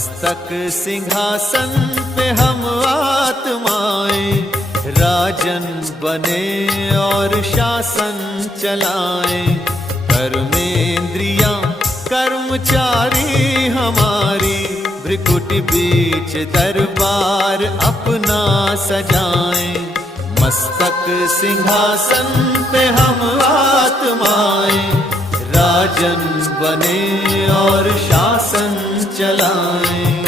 मस्तक सिंहासन पे हम आत्माएं, राजन बने और शासन चलाएं। कर्मेंद्रियां कर्मचारी हमारी, भ्रिकुटी बीच दरबार अपना सजाएं। मस्तक सिंहासन पे हम आत्माएं, राजन बने और शासन चलाएं।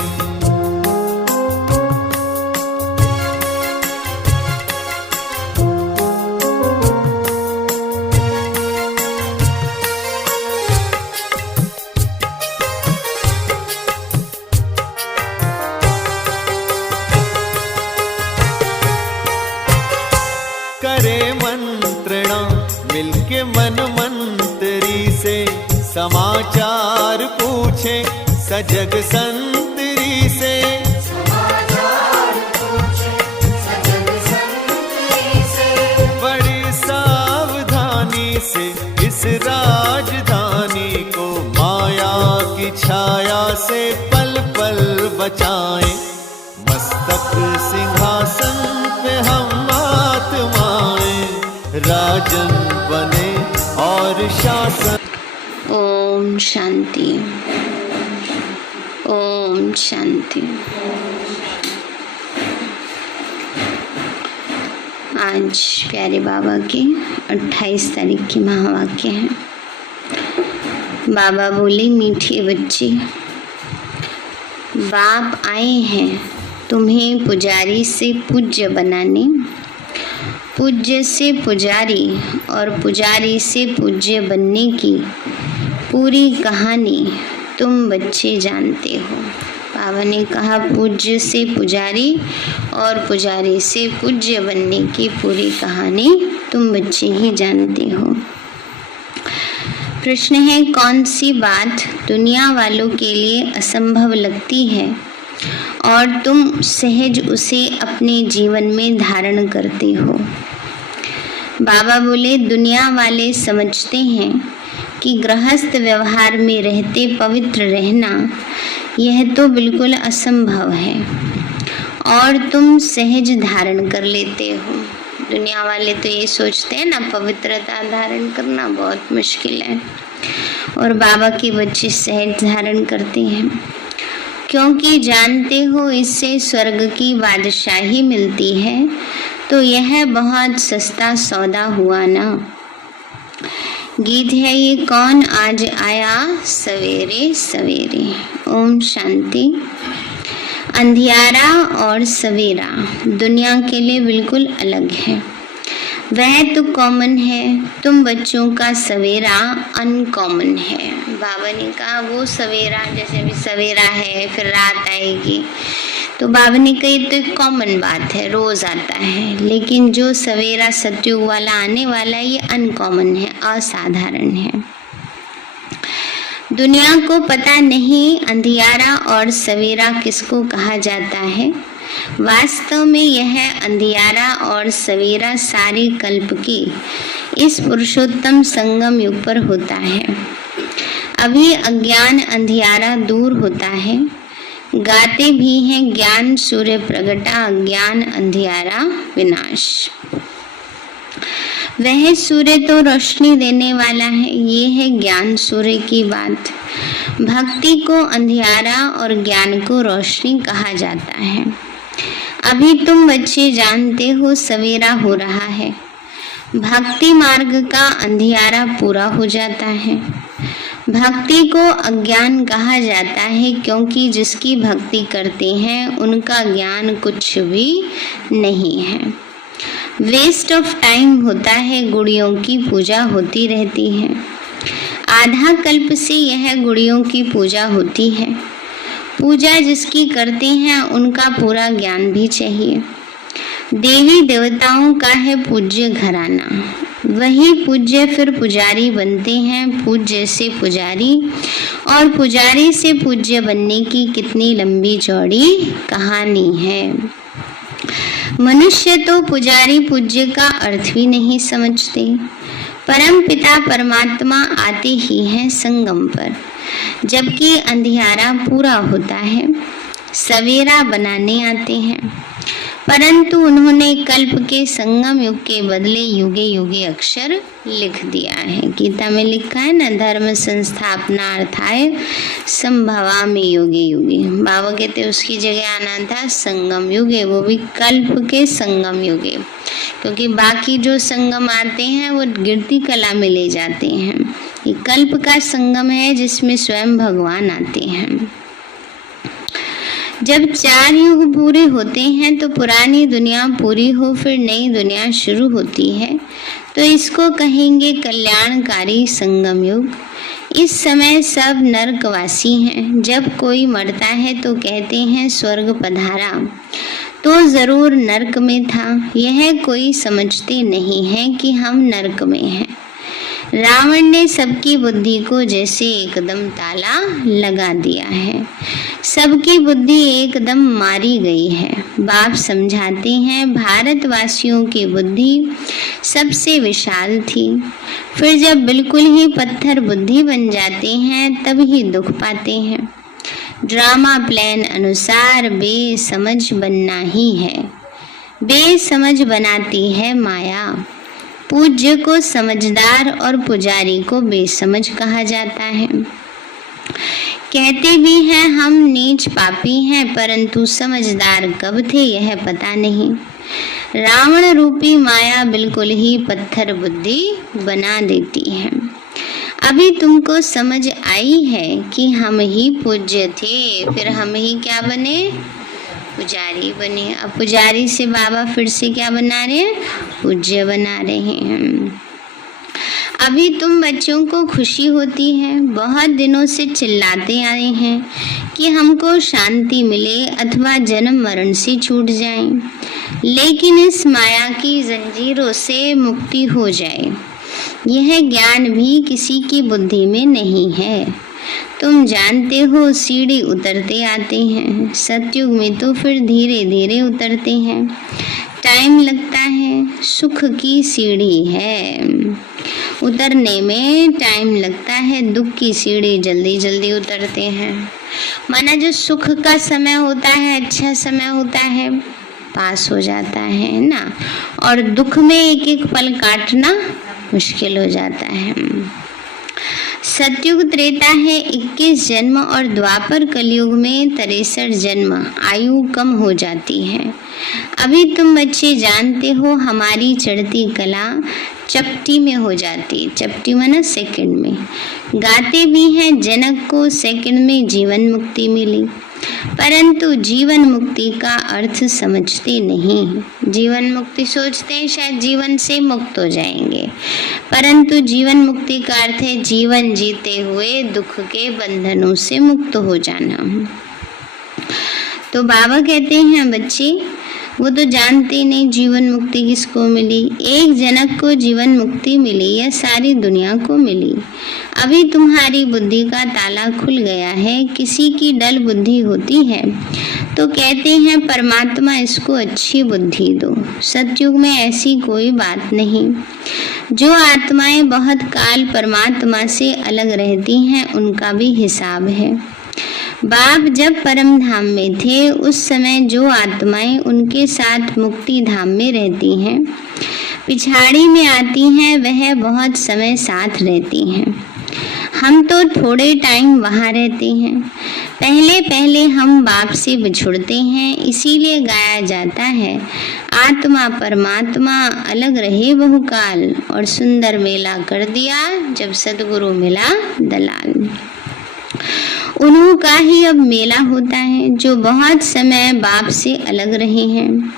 करे मंत्रणा मिलके मन मंत्री से, समाचार पूछे सजग संतरी से। बड़ी सावधानी से इस राजधानी को माया की छाया से पल पल बचाएं। मस्तक सिंहासन पे हम आत्माएं, राजन बने और शासन। ओम शांति, ओम शांति। आज प्यारे बाबा के 28 तारीख की महावाक्य है। बाबा बोले, मीठे बच्चे, बाप आए हैं तुम्हें पुजारी से पूज्य बनाने, पूज्य से पुजारी और पुजारी से पूज्य बनने की पूरी कहानी तुम बच्चे जानते हो। बाबा ने कहा, पूज्य से पुजारी और पुजारी से पूज्य बनने की पूरी कहानी तुम बच्चे ही जानते हो। प्रश्न है, कौन सी बात दुनिया वालों के लिए असंभव लगती है और तुम सहज उसे अपने जीवन में धारण करते हो? बाबा बोले, दुनिया वाले समझते हैं कि गृहस्थ व्यवहार में रहते पवित्र रहना यह तो बिल्कुल असंभव है और तुम सहज धारण कर लेते हो। दुनिया वाले तो ये सोचते हैं ना, पवित्रता धारण करना बहुत मुश्किल है, और बाबा के बच्चे सहज धारण करते हैं क्योंकि जानते हो इससे स्वर्ग की बादशाही मिलती है। तो यह बहुत सस्ता सौदा हुआ ना। गीत है ये, कौन आज आया सवेरे सवेरे। ओम शांति। अंधियारा और सवेरा दुनिया के लिए बिल्कुल अलग है। वह तो कॉमन है, तुम बच्चों का सवेरा अनकॉमन है। बाबा ने कहा वो सवेरा, जैसे अभी सवेरा है फिर रात आएगी, तो बाबा ने कहा ये तो एक कॉमन बात है, रोज आता है। लेकिन जो सवेरा सतयुग वाला आने वाला है ये अनकॉमन है, असाधारण है। दुनिया को पता नहीं अंधियारा और सवेरा किसको कहा जाता है। वास्तव में यह अंधियारा और सवेरा सारे कल्प के इस पुरुषोत्तम संगम युग पर होता है। अभी अज्ञान अंधियारा दूर होता है। गाते भी हैं, ज्ञान सूर्य प्रगटा, अज्ञान अंधियारा विनाश। वह सूर्य तो रोशनी देने वाला है, ये है ज्ञान सूर्य की बात। भक्ति को अंधियारा और ज्ञान को रोशनी कहा जाता है। अभी तुम बच्चे जानते हो सवेरा हो रहा है, भक्ति मार्ग का अंधियारा पूरा हो जाता है। भक्ति को अज्ञान कहा जाता है क्योंकि जिसकी भक्ति करते हैं उनका ज्ञान कुछ भी नहीं है। वेस्ट ऑफ टाइम होता है, गुड़ियों की पूजा होती रहती है। आधा कल्प से यह गुड़ियों की पूजा होती है। पूजा जिसकी करते हैं उनका पूरा ज्ञान भी चाहिए। देवी देवताओं का है पूज्य घराना, वही पूज्य फिर पुजारी बनते हैं। पूज्य से पुजारी और पुजारी से पूज्य बनने की कितनी लंबी चौड़ी कहानी है। मनुष्य तो पुजारी पूज्य का अर्थ भी नहीं समझते। परम पिता परमात्मा आते ही हैं संगम पर, जबकि अंधियारा पूरा होता है, सवेरा बनाने आते हैं। परंतु उन्होंने कल्प के संगम युग के बदले युगे युगे अक्षर लिख दिया है। गीता में लिखा है ना, धर्म संस्थापनार्थाय संभवामि युगे युगे। बाबा कहते उसकी जगह आना था संगम युगे, वो भी कल्प के संगम युगे, क्योंकि बाकी जो संगम आते हैं वो गिरती कला में ले जाते हैं। ये कल्प का संगम है जिसमें स्वयं भगवान आते हैं। जब 4 युग पूरे होते हैं तो पुरानी दुनिया पूरी हो, फिर नई दुनिया शुरू होती है, तो इसको कहेंगे कल्याणकारी संगम युग। इस समय सब नरकवासी हैं। जब कोई मरता है तो कहते हैं स्वर्ग पधारा, तो जरूर नरक में था। यह कोई समझते नहीं है कि हम नरक में हैं। रावण ने सबकी बुद्धि को जैसे एकदम ताला लगा दिया है, सबकी बुद्धि एकदम मारी गई है। बाप समझाते हैं भारतवासियों की बुद्धि सबसे विशाल थी, फिर जब बिल्कुल ही पत्थर बुद्धि बन जाते हैं तब ही दुख पाते हैं। ड्रामा प्लान अनुसार बेसमझ बनना ही है, बेसमझ बनाती है माया। पूज्य को समझदार और पुजारी को बेसमझ कहा जाता है। कहते भी हैं हम नीच पापी हैं, परंतु समझदार कब थे यह पता नहीं। रावण रूपी माया बिल्कुल ही पत्थर बुद्धि बना देती है। अभी तुमको समझ आई है कि हम ही पूज्य थे, फिर हम ही क्या बने, पुजारी बने। अब पुजारी से बाबा फिर से क्या बना रहे हैं, पूज्य बना रहे हैं। अभी तुम बच्चों को खुशी होती है, बहुत दिनों से चिल्लाते आए हैं कि हमको शांति मिले अथवा जन्म मरण से छूट जाए, लेकिन इस माया की जंजीरों से मुक्ति हो जाए, यह ज्ञान भी किसी की बुद्धि में नहीं है। तुम जानते हो सीढ़ी उतरते आते हैं, सतयुग में तो फिर धीरे धीरे उतरते हैं, टाइम लगता है। सुख की सीढ़ी है, उतरने में टाइम लगता है, दुख की सीढ़ी जल्दी जल्दी उतरते हैं। माना जो सुख का समय होता है, अच्छा समय होता है, पास हो जाता है ना, और दुख में एक एक पल काटना मुश्किल हो जाता है। सतयुग त्रेता है 21 जन्म और द्वापर कलयुग में 63 जन्म, आयु कम हो जाती है। अभी तुम बच्चे जानते हो हमारी चढ़ती कला चपटी में हो जाती, चपटी माना सेकंड में। गाते भी हैं जनक को सेकंड में जीवन मुक्ति मिली, परंतु जीवन मुक्ति का अर्थ समझते नहीं। जीवन मुक्ति सोचते हैं शायद जीवन से मुक्त हो जाएंगे, परंतु जीवन मुक्ति का अर्थ है जीवन जीते हुए दुख के बंधनों से मुक्त हो जाना। तो बाबा कहते हैं बच्चे वो तो जानते नहीं जीवन मुक्ति किसको मिली। एक जनक को जीवन मुक्ति मिली या सारी दुनिया को मिली। अभी तुम्हारी बुद्धि का ताला खुल गया है। किसी की डल बुद्धि होती है तो कहते हैं परमात्मा इसको अच्छी बुद्धि दो। सतयुग में ऐसी कोई बात नहीं। जो आत्माएं बहुत काल परमात्मा से अलग रहती हैं उनका भी हिसाब है। बाप जब परम धाम में थे उस समय जो आत्माएं उनके साथ मुक्ति धाम में रहती हैं, पिछाड़ी में आती हैं, वह बहुत समय साथ रहती हैं। हम तो थोड़े टाइम वहाँ रहते हैं। पहले पहले हम बाप से बिछुड़ते हैं, इसीलिए गाया जाता है आत्मा परमात्मा अलग रहे बहुकाल, और सुंदर मेला कर दिया जब सदगुरु मिला दलाल। उन्हीं का ही अब मेला होता है जो बहुत समय बाप से अलग रहे हैं।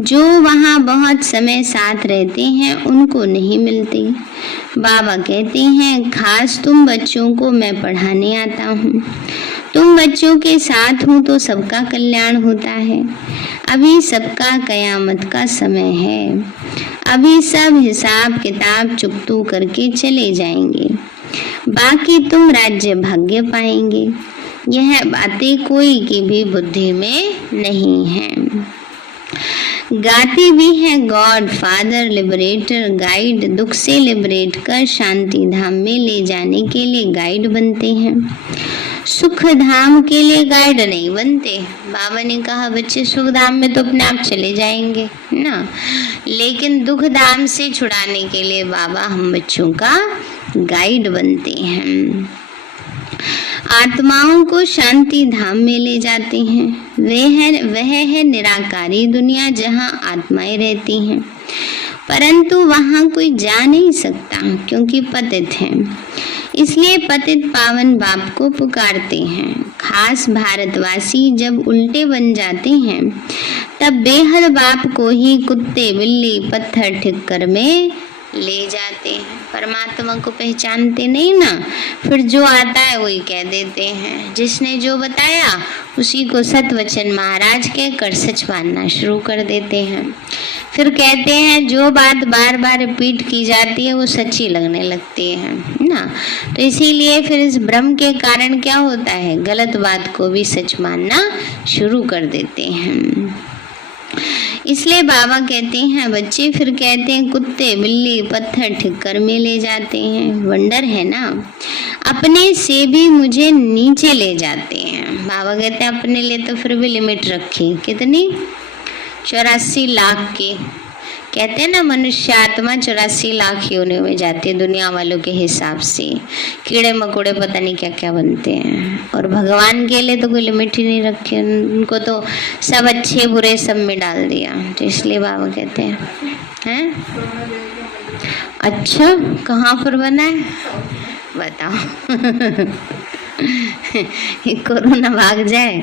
जो वहाँ बहुत समय साथ रहते हैं उनको नहीं मिलते। बाबा कहते हैं खास तुम बच्चों को मैं पढ़ाने आता हूँ। तुम बच्चों के साथ हूँ तो सबका कल्याण होता है। अभी सबका कयामत का समय है। अभी सब हिसाब किताब चुकतू करके चले जाएंगे, बाकी तुम राज्य भाग्य पाएंगे। यह बातें कोई की भी बुद्धि में नहीं है। गाते भी हैं गॉड फादर लिबरेटर गाइड, दुख से लिबरेट कर शांति धाम में ले जाने के लिए गाइड बनते हैं, सुख धाम के लिए गाइड नहीं बनते। बाबा ने कहा बच्चे सुख धाम में तो अपने आप चले जाएंगे ना, लेकिन दुख धाम से छुड़ाने के लिए बाबा हम बच्चों का गाइड बनते हैं। आत्माओं को शांति धाम में ले जाते हैं। वह है निराकारी दुनिया जहाँ आत्माएं रहती हैं, परंतु वहाँ कोई जा नहीं सकता क्योंकि पतित हैं। इसलिए पतित पावन बाप को पुकारते हैं। खास भारतवासी जब उल्टे बन जाते हैं तब बेहद बाप को ही कुत्ते बिल्ली पत्थर ठिक्कर में ले जाते हैं। परमात्मा को पहचानते नहीं ना, फिर जो आता है वही कह देते हैं। जिसने जो बताया उसी को सतवचन महाराज कहकर सच मानना शुरू कर देते हैं। फिर कहते हैं जो बात बार बार रिपीट की जाती है वो सच्ची लगने लगती है ना। तो इसीलिए फिर इस भ्रम के कारण क्या होता है, गलत बात को भी सच मानना शुरू कर देते हैं। इसलिए बाबा कहते हैं बच्चे, फिर कहते हैं कुत्ते बिल्ली पत्थर ठिक्कर में ले जाते हैं। वंडर है ना, अपने से भी मुझे नीचे ले जाते हैं। बाबा कहते हैं अपने लिए तो फिर भी लिमिट रखी, कितनी 84 लाख की। कहते हैं ना मनुष्य आत्मा 84 लाख योनियों में जाती है दुनिया वालों के हिसाब से। कीड़े मकोड़े पता नहीं क्या क्या बनते हैं, और भगवान के लिए तो कोई लिमिट ही नहीं रखी, उनको तो सब अच्छे बुरे सब में डाल दिया। तो इसलिए बाबा कहते हैं अच्छा कहाँ पर बना है बताओ। कोरोना भाग जाए,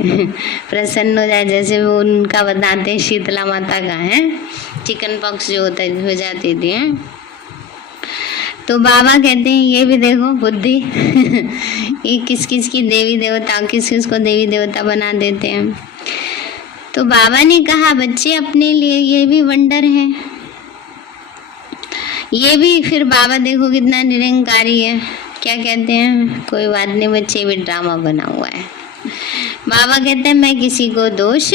प्रसन्न हो जाए, जैसे वो उनका बताते हैं शीतला माता का है चिकन पॉक्स जो होता हो जाती थी। तो बाबा कहते हैं ये भी देखो बुद्धि ये किस किस की देवी देवता, किस किस को देवी देवता बना देते हैं। तो बाबा ने कहा बच्चे अपने लिए ये भी वंडर है, ये भी। फिर बाबा देखो कितना निरंकारी है, क्या कहते हैं कोई बात नहीं बच्चे भी ड्रामा बना हुआ है। बाबा कहते हैं मैं किसी को दोष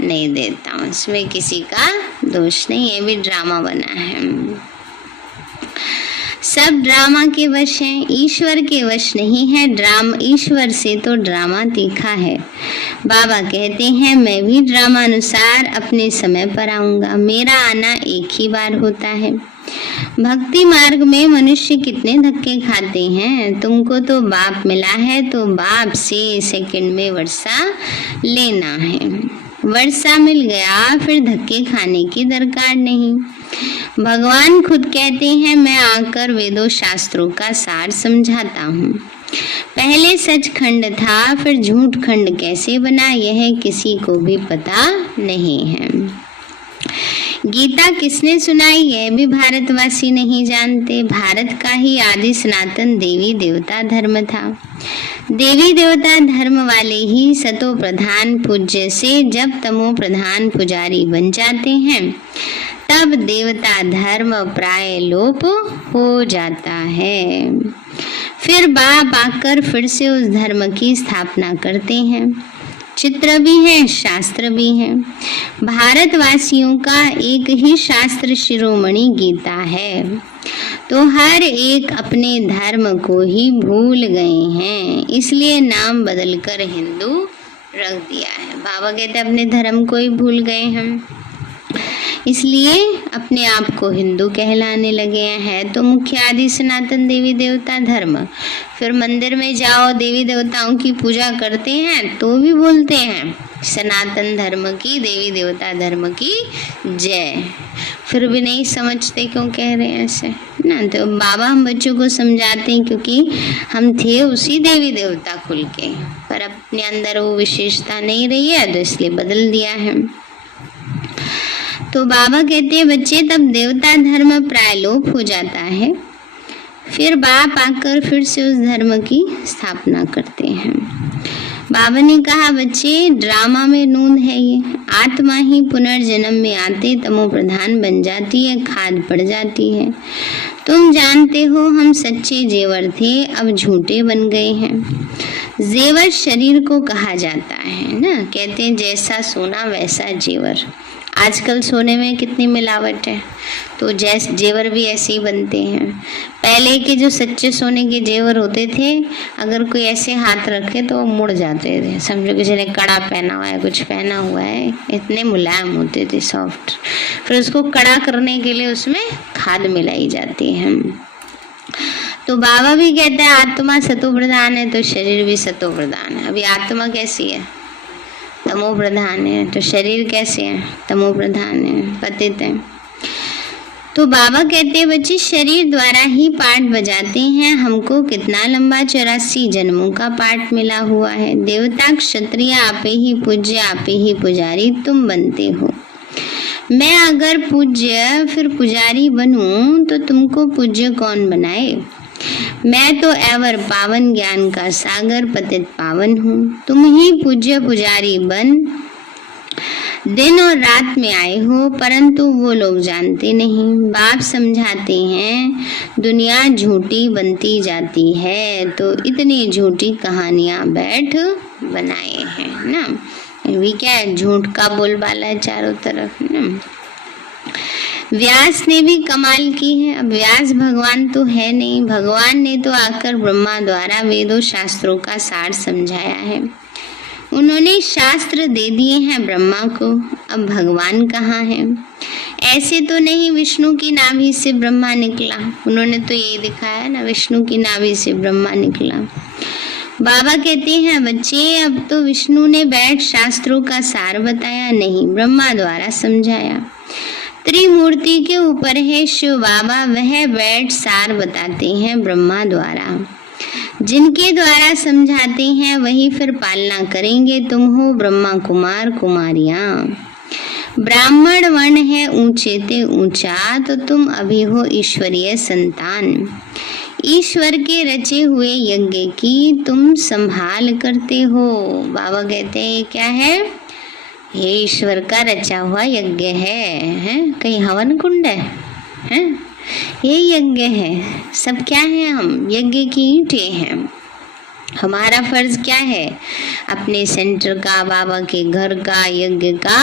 नहीं देता हूँ, इसमें किसी का दोष नहीं, ये भी ड्रामा बना है। सब ड्रामा के वश हैं, ईश्वर के वश नहीं है। ईश्वर से तो ड्रामा तीखा है। बाबा कहते हैं मैं भी ड्रामा अनुसार अपने समय पर आऊंगा, मेरा आना एक ही बार होता है। भक्ति मार्ग में मनुष्य कितने धक्के खाते हैं। तुमको तो बाप मिला है तो बाप से सेकंड में वर्षा लेना है। वर्षा मिल गया फिर धक्के खाने की दरकार नहीं। भगवान खुद कहते हैं मैं आकर वेदों शास्त्रों का सार समझाता हूँ। पहले सच खंड था फिर झूठ खंड कैसे बना यह किसी को भी पता नहीं है। गीता किसने सुनाई यह भी भारतवासी नहीं जानते। भारत का ही आदि सनातन देवी देवता धर्म था। देवी देवता धर्म वाले ही सतो प्रधान पूज्य से जब तमो प्रधान पुजारी बन जाते हैं तब देवता धर्म प्राय लोप हो जाता है। फिर बाप आकर फिर से उस धर्म की स्थापना करते हैं। चित्र भी है शास्त्र भी है। भारतवासियों का एक ही शास्त्र शिरोमणि गीता है, तो हर एक अपने धर्म को ही भूल गए हैं, इसलिए नाम बदलकर हिंदू रख दिया है। बाबा कहते अपने धर्म को ही भूल गए हम, इसलिए अपने आप को हिंदू कहलाने लगे हैं। तो मुख्य आदि सनातन देवी देवता धर्म। फिर मंदिर में जाओ देवी देवताओं की पूजा करते हैं तो भी बोलते हैं सनातन धर्म की देवी देवता धर्म की जय। फिर भी नहीं समझते क्यों कह रहे हैं ऐसे ना। तो बाबा हम बच्चों को समझाते हैं क्योंकि हम थे उसी देवी देवता कुल के, पर अपने अंदर वो विशेषता नहीं रही है तो इसलिए बदल दिया है। तो बाबा कहते हैं बच्चे तब देवता धर्म प्राय लोप हो जाता है। फिर बाप आकर फिर से उस धर्म की स्थापना करते हैं। बाबा ने कहा बच्चे ड्रामा में नूंद है ये। आत्मा ही पुनर्जन्म में आते तमो प्रधान बन जाती है, खाद पड़ जाती है। तुम जानते हो हम सच्चे जेवर थे अब झूठे बन गए हैं। जेवर शरीर को कहा जाता है ना, कहते हैं जैसा सोना वैसा जेवर। आजकल सोने में कितनी मिलावट है, तो जैसे जेवर भी ऐसे ही बनते हैं। पहले के जो सच्चे सोने के जेवर होते थे, अगर कोई ऐसे हाथ रखे तो वो मुड़ जाते थे, समझो किसी ने कड़ा पहना हुआ है, कुछ पहना हुआ है, इतने मुलायम होते थे, सॉफ्ट। फिर उसको कड़ा करने के लिए उसमें खाद मिलाई जाती है। तो बाबा भी कहते हैं आत्मा सतो प्रधान है तो शरीर भी सतो प्रधान है। अभी आत्मा कैसी है? तमो प्रधान है। तो शरीर कैसे है? तमो प्रधान है, पतित है। तो बाबा कहते हैं बच्चे शरीर द्वारा ही पाठ बजाते हैं। हमको कितना लंबा 84 जन्मों का पाठ मिला हुआ है। देवता क्षत्रिय आपे ही पूज्य, आपे ही पुजारी तुम बनते हो। मैं अगर पूज्य फिर पुजारी बनूं तो तुमको पूज्य कौन बनाए? मैं तो एवर पावन ज्ञान का सागर पतित पावन हूँ। तुम ही पूज्य पुजारी बन दिन और रात में आए हो, परंतु वो लोग जानते नहीं। बाप समझाते हैं दुनिया झूठी बनती जाती है, तो इतनी झूठी कहानियां बैठ बनाए हैं ना। अभी क्या है, झूठ का बोलबाला है चारों तरफ ना। व्यास ने भी कमाल की है। अब व्यास भगवान तो है नहीं, भगवान ने तो आकर ब्रह्मा द्वारा वेदों शास्त्रों का सार समझाया है। उन्होंने शास्त्र दे दिए हैं ब्रह्मा को। अब भगवान कहाँ है? ऐसे तो नहीं विष्णु की नाभि से ब्रह्मा निकला, उन्होंने तो यही दिखाया है ना, विष्णु की नाभि से ब्रह्मा निकला। बाबा कहते हैं बच्चे अब तो विष्णु ने बैठ शास्त्रों का सार बताया नहीं, ब्रह्मा द्वारा समझाया। त्रिमूर्ति के ऊपर है शिव बाबा, वह बैठ सार बताते हैं ब्रह्मा द्वारा। जिनके द्वारा समझाते हैं वही फिर पालना करेंगे। तुम हो ब्रह्मा कुमार कुमारियां। ब्राह्मण वर्ण है ऊंचे ते ऊंचा, तो तुम अभी हो ईश्वरीय संतान। ईश्वर के रचे हुए यज्ञ की तुम संभाल करते हो। बाबा कहते हैं क्या है? ये ईश्वर का रचा हुआ यज्ञ है? कहीं हवन कुंड है? ये यज्ञ है। सब क्या है? हम यज्ञ की ईंटें हैं। हमारा फर्ज क्या है? अपने सेंटर का, बाबा के घर का, यज्ञ का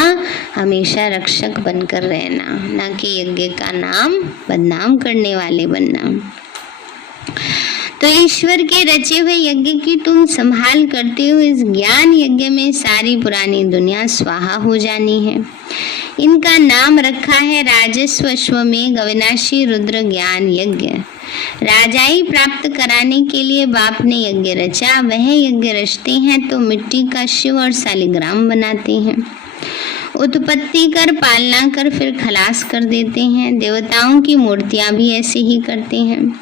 हमेशा रक्षक बनकर रहना, ना कि यज्ञ का नाम बदनाम करने वाले बनना। तो ईश्वर के रचे हुए यज्ञ की तुम संभाल करते हो। इस ज्ञान यज्ञ में सारी पुरानी दुनिया स्वाहा हो जानी है। इनका नाम रखा है राजस्व अश्वमेघ अविनाशी रुद्र ज्ञान यज्ञ। राजाई प्राप्त कराने के लिए बाप ने यज्ञ रचा। वह यज्ञ रचते हैं तो मिट्टी का शिव और शालिग्राम बनाते हैं। उत्पत्ति कर, पालना कर, फिर खलास कर देते हैं। देवताओं की मूर्तियां भी ऐसे ही करते हैं।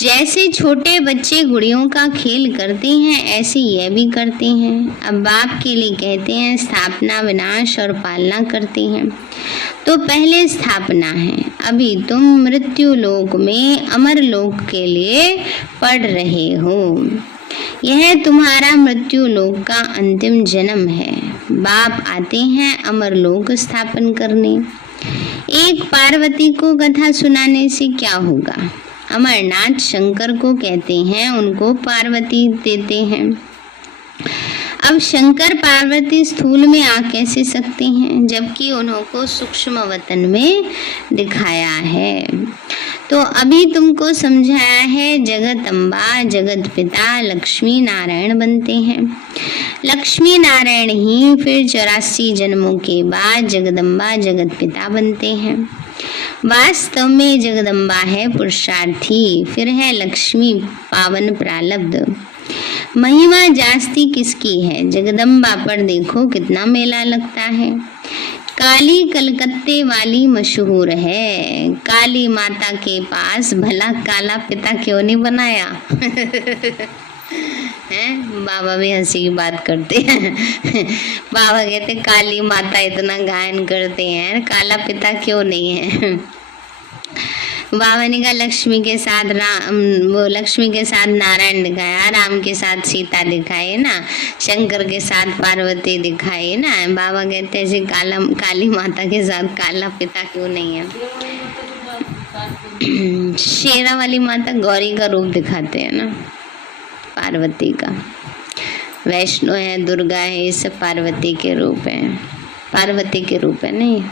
जैसे छोटे बच्चे गुड़ियों का खेल करते हैं, ऐसे यह भी करते हैं। अब बाप के लिए कहते हैं स्थापना, विनाश और पालना करते हैं। तो पहले स्थापना है। अभी तुम मृत्यु लोक में अमर लोक के लिए पढ़ रहे हो। यह तुम्हारा मृत्यु लोक का अंतिम जन्म है। बाप आते हैं अमर लोक स्थापन करने। एक पार्वती को कथा सुनाने से क्या होगा? अमरनाथ शंकर को कहते हैं, उनको पार्वती देते हैं। अब शंकर पार्वती स्थूल में आ कैसे सकते हैं, जबकि उनको सूक्ष्म वतन में दिखाया है। तो अभी तुमको समझाया है जगत अम्बा, जगत पिता लक्ष्मी नारायण बनते हैं। लक्ष्मी नारायण ही फिर 84 जन्मों के बाद जगदम्बा जगत पिता बनते हैं। वास्तव में जगदम्बा है पुरुषार्थी, फिर है लक्ष्मी पावन प्रालब्ध। महिमा जास्ती किसकी है? जगदम्बा पर देखो कितना मेला लगता है। काली कलकत्ते वाली मशहूर है। काली माता के पास भला काला पिता क्यों नहीं बनाया? हैं? बाबा भी हंसी की बात करते हैं। बाबा कहते काली माता इतना गायन करते हैं, काला पिता क्यों नहीं है? बाबा ने कहा लक्ष्मी के साथ वो लक्ष्मी के साथ नारायण दिखाया, राम के साथ सीता दिखाए ना, शंकर के साथ पार्वती दिखाए ना। बाबा कहते ऐसे काली माता के साथ काला पिता क्यों नहीं है? शेरा वाली माता गौरी का रूप दिखाते हैं ना, पार्वती का। वैष्णो है, दुर्गा है, ये सब पार्वती के रूप हैं। पार्वती के रूप है नहीं।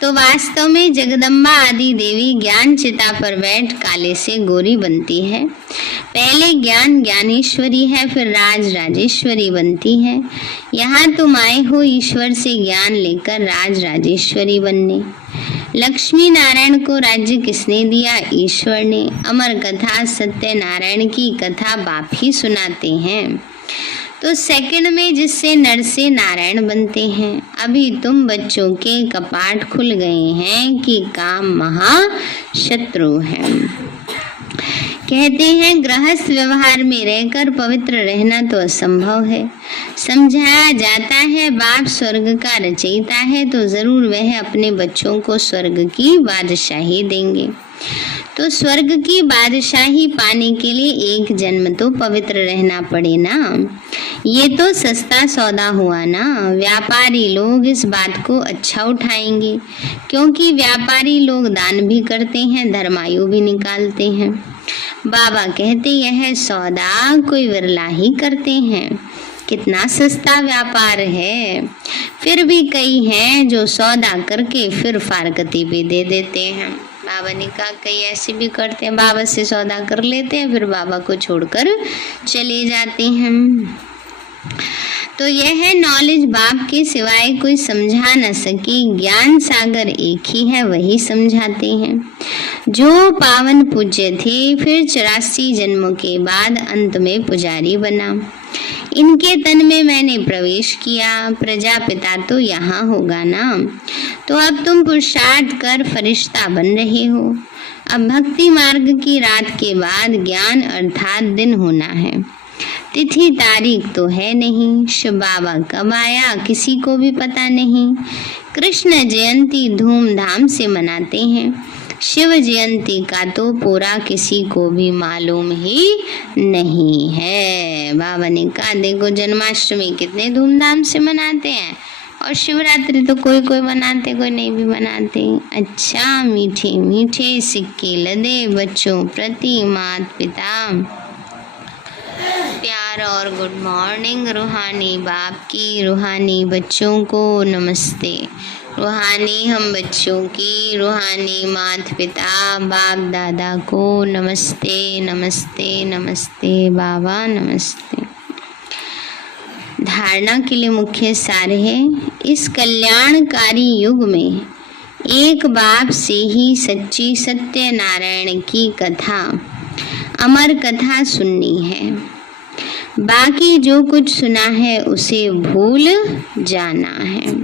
तो वास्तव में जगदम्बा आदि देवी ज्ञान चिता पर बैठ काले से गोरी बनती है। पहले ज्ञान ज्ञानेश्वरी है, फिर राज राजेश्वरी बनती है। यहाँ तुम आए हो ईश्वर से ज्ञान लेकर राज राजेश्वरी बनने। लक्ष्मी नारायण को राज्य किसने दिया? ईश्वर ने। अमर कथा सत्य नारायण की कथा बाप ही सुनाते हैं। तो सेकंड में जिससे नर से नारायण बनते हैं। अभी तुम बच्चों के कपाट खुल गए हैं कि काम महाशत्रु है। कहते हैं गृहस्थ व्यवहार में रहकर पवित्र रहना तो असंभव है। समझाया जाता है बाप स्वर्ग का रचयिता है तो जरूर वह अपने बच्चों को स्वर्ग की बादशाही देंगे। तो स्वर्ग की बादशाही पाने के लिए एक जन्म तो पवित्र रहना पड़े ना। ये तो सस्ता सौदा हुआ ना। व्यापारी लोग इस बात को अच्छा उठाएंगे क्योंकि व्यापारी लोग दान भी करते हैं, धर्मायु भी निकालते हैं। बाबा कहते यह सौदा कोई विरला ही करते हैं। कितना सस्ता व्यापार है। फिर भी कई हैं जो सौदा करके फिर फारकती भी दे देते हैं। बाबा ने कहा कई ऐसे भी करते हैं, बाबा से सौदा कर लेते हैं फिर बाबा को छोड़कर चले जाते हैं। तो यह है नॉलेज बाप के सिवाय कोई समझा न सके। ज्ञान सागर एक ही है, वही समझाते हैं। जो पावन पूज्य थे फिर 84 जन्मों के बाद अंत में पुजारी बना। इनके तन में मैंने प्रवेश किया। प्रजापिता तो यहाँ होगा ना। तो अब तुम पुरुषार्थ कर फरिश्ता बन रहे हो। अब भक्ति मार्ग की रात के बाद ज्ञान अर्थात दिन होना है। तिथि तारीख तो है नहीं। शिव बाबा कब आया किसी को भी पता नहीं। कृष्ण जयंती धूमधाम से मनाते हैं। शिव जयंती का तो पूरा किसी को भी मालूम ही नहीं है। बाबा ने कहा देखो जन्माष्टमी कितने धूमधाम से मनाते हैं और शिवरात्रि तो कोई कोई मनाते कोई नहीं भी मनाते। अच्छा मीठे मीठे सिक्के लदे बच्चों प्रति माता पिता प्यार और गुड मॉर्निंग। रूहानी बाप की रूहानी बच्चों को नमस्ते। रूहानी हम बच्चों की रूहानी माता पिता बाप दादा को नमस्ते नमस्ते नमस्ते बाबा नमस्ते। धारणा के लिए मुख्य सार है इस कल्याणकारी युग में एक बाप से ही सच्ची सत्य नारायण की कथा अमर कथा सुननी है। बाकी जो कुछ सुना है उसे भूल जाना है।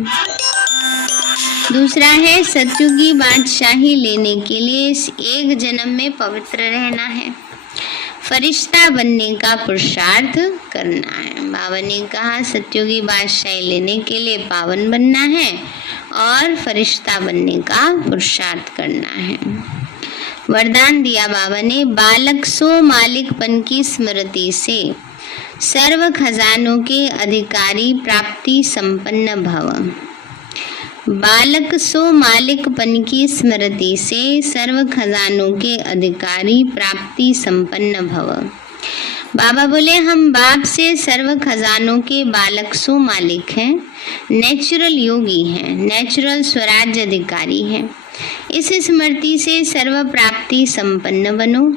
दूसरा है सत्युगी बादशाही लेने के लिए इस एक जन्म में पवित्र रहना है। फरिश्ता बनने का पुरुषार्थ करना है। बाबा ने कहा सत्युगी बादशाही लेने के लिए पावन बनना है और फरिश्ता बनने का पुरुषार्थ करना है। वरदान दिया बाबा ने बालक सो मालिकपन की स्मृति से सर्व खजानों के अधिकारी प्राप्ति संपन्न भव। बालक सो मालिकपन की स्मृति से सर्व खजानों के अधिकारी प्राप्ति संपन्न भव। बाबा बोले हम बाप से सर्व खजानों के बालक सो मालिक हैं, नेचुरल योगी हैं, नेचुरल स्वराज्य अधिकारी हैं। इस स्मृति से सर्व प्राप्ति संपन्न बनो।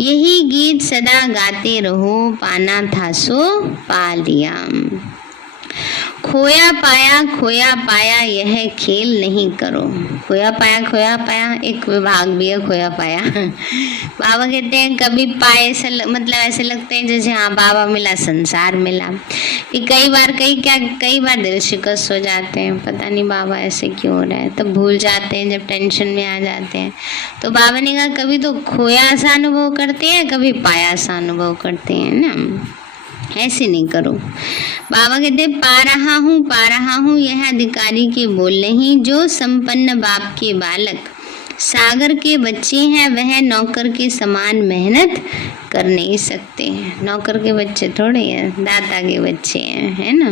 यही गीत सदा गाते रहो, पाना था सो पा लिया। खोया पाया यह खेल नहीं करो। खोया पाया एक विभाग भी है खोया पाया। बाबा कहते हैं कभी पाए मतलब ऐसे लगते हैं जैसे हाँ बाबा मिला संसार मिला। कि कई बार दिल शिकस्त हो जाते हैं, पता नहीं बाबा ऐसे क्यों हो रहा है, तब भूल जाते हैं जब टेंशन में आ जाते हैं। तो बाबा ने कहा कभी तो खोया सा अनुभव करते हैं, कभी पाया सा अनुभव करते हैं ना, ऐसे नहीं करो। बाबा कहते पा रहा हूँ यह अधिकारी के बोल नहीं। जो संपन्न बाप के बालक सागर के बच्चे हैं वह नौकर के समान मेहनत कर नहीं सकते हैं। नौकर के बच्चे थोड़े हैं, दाता के बच्चे हैं, है ना।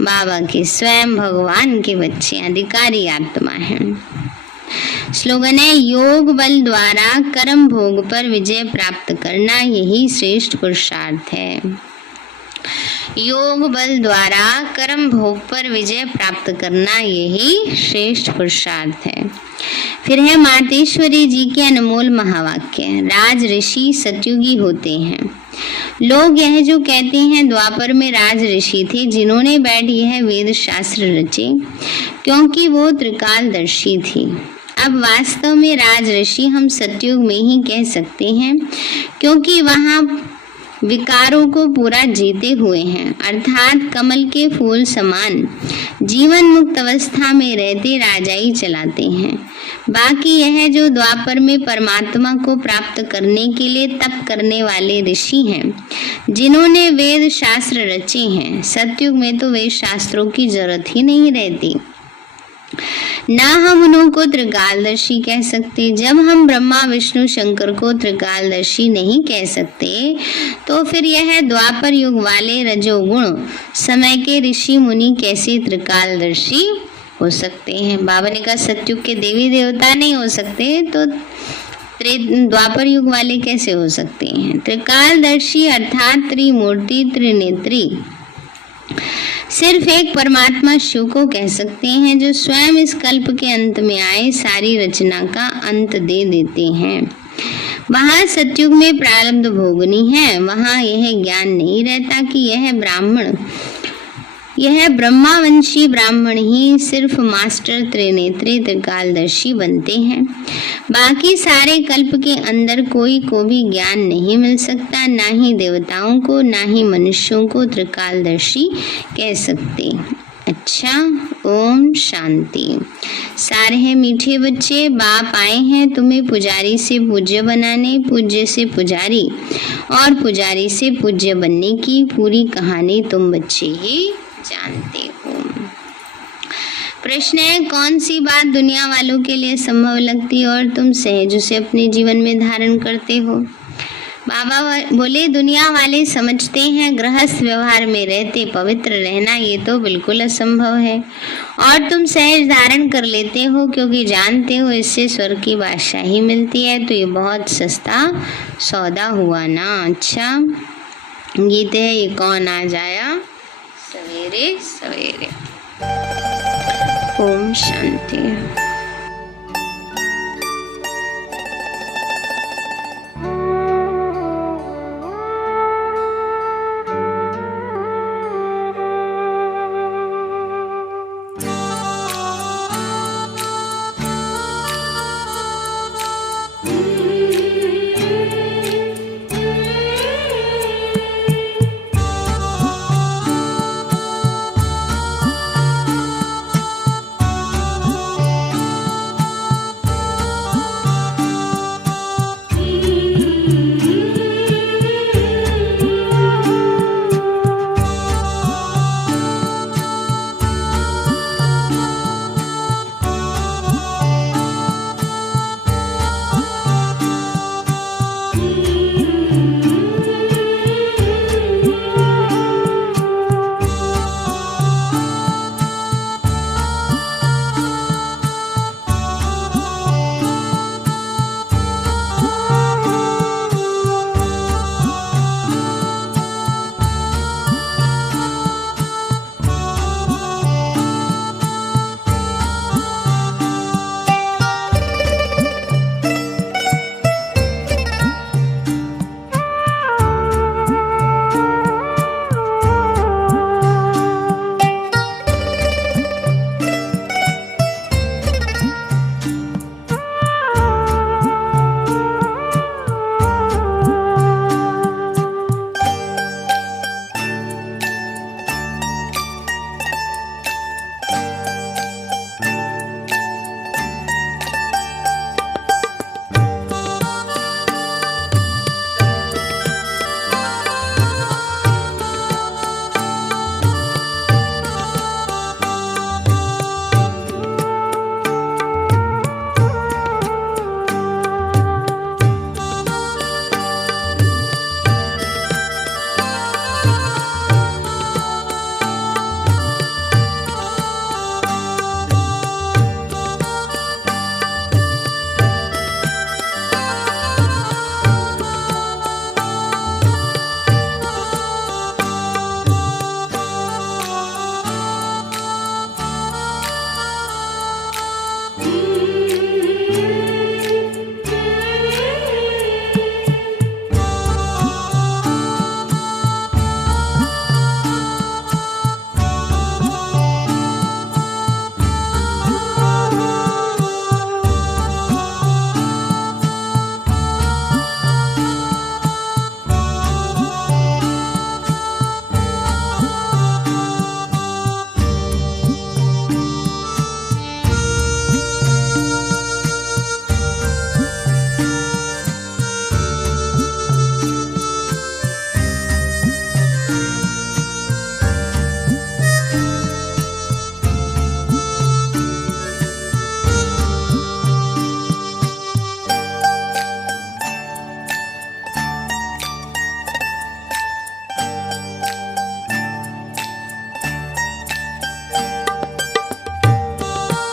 बाबा के स्वयं भगवान के बच्चे अधिकारी आत्मा हैं। स्लोगन है योग बल द्वारा कर्म भोग पर विजय प्राप्त करना, यही श्रेष्ठ पुरुषार्थ है। योग बल द्वारा कर्म भोग पर विजय प्राप्त करना यही श्रेष्ठ पुरुषार्थ है। फिर है मातेश्वरी जी के अनमोल महावाक्य। राज ऋषि सतयुगी होते हैं। लोग यह जो कहते हैं द्वापर में राज ऋषि थे जिन्होंने बैठ यह वेद शास्त्र रचे, क्योंकि वो त्रिकालदर्शी थी। अब वास्तव में राज ऋषि हम सतयुग में ही कह सकते हैं, क्योंकि वहाँ विकारों को पूरा जीते हुए हैं, अर्थात कमल के फूल समान जीवन मुक्त अवस्था में रहते राजाई चलाते हैं। बाकी यह जो द्वापर में परमात्मा को प्राप्त करने के लिए तप करने वाले ऋषि हैं, जिन्होंने वेद शास्त्र रचे हैं, सतयुग में तो वेद शास्त्रों की जरूरत ही नहीं रहती। ना हम उन्हों को त्रिकालदर्शी कह सकते। जब हम ब्रह्मा विष्णु शंकर को त्रिकालदर्शी नहीं कह सकते, तो फिर यह द्वापर युग वाले रजोगुण समय के ऋषि मुनि कैसे त्रिकालदर्शी हो सकते हैं? बाबा ने कहा सतयुग के देवी देवता नहीं हो सकते, तो द्वापर युग वाले कैसे हो सकते हैं? त्रिकालदर्शी अर्थात त्रिमूर्ति त्रिनेत्री सिर्फ एक परमात्मा शिव को कह सकते हैं, जो स्वयं इस कल्प के अंत में आए सारी रचना का अंत दे देते हैं। वहाँ सतयुग में प्रारब्ध भोगनी है, वहाँ यह ज्ञान नहीं रहता कि यह ब्रह्मावंशी ब्राह्मण ही सिर्फ मास्टर त्रिनेत्री त्रिकालदर्शी बनते हैं। बाकी सारे कल्प के अंदर कोई को भी ज्ञान नहीं मिल सकता, ना ही देवताओं को ना ही मनुष्यों को त्रिकालदर्शी कह सकते। अच्छा, ओम शांति। सारे हैं मीठे बच्चे, बाप आए हैं तुम्हें पुजारी से पूज्य बनाने, पूज्य से पुजारी और पुजारी से पूज्य बनने की पूरी कहानी तुम बच्चे ही जानते हो। प्रश्न है, कौन सी बात दुनिया वालों के लिए संभव लगती है और तुम सहज उसे अपने जीवन में धारण करते हो? बाबा बोले, दुनिया वाले समझते हैं गृहस्थ व्यवहार में रहते पवित्र रहना ये तो बिल्कुल असंभव है, और तुम सहज धारण कर लेते हो क्योंकि जानते हो इससे स्वर्ग की बादशाही मिलती है। तो ये बहुत सस्ता सौदा हुआ ना। अच्छा, गीत है ये कौन आ जाया सवेरे सवेरे। ओम शांति।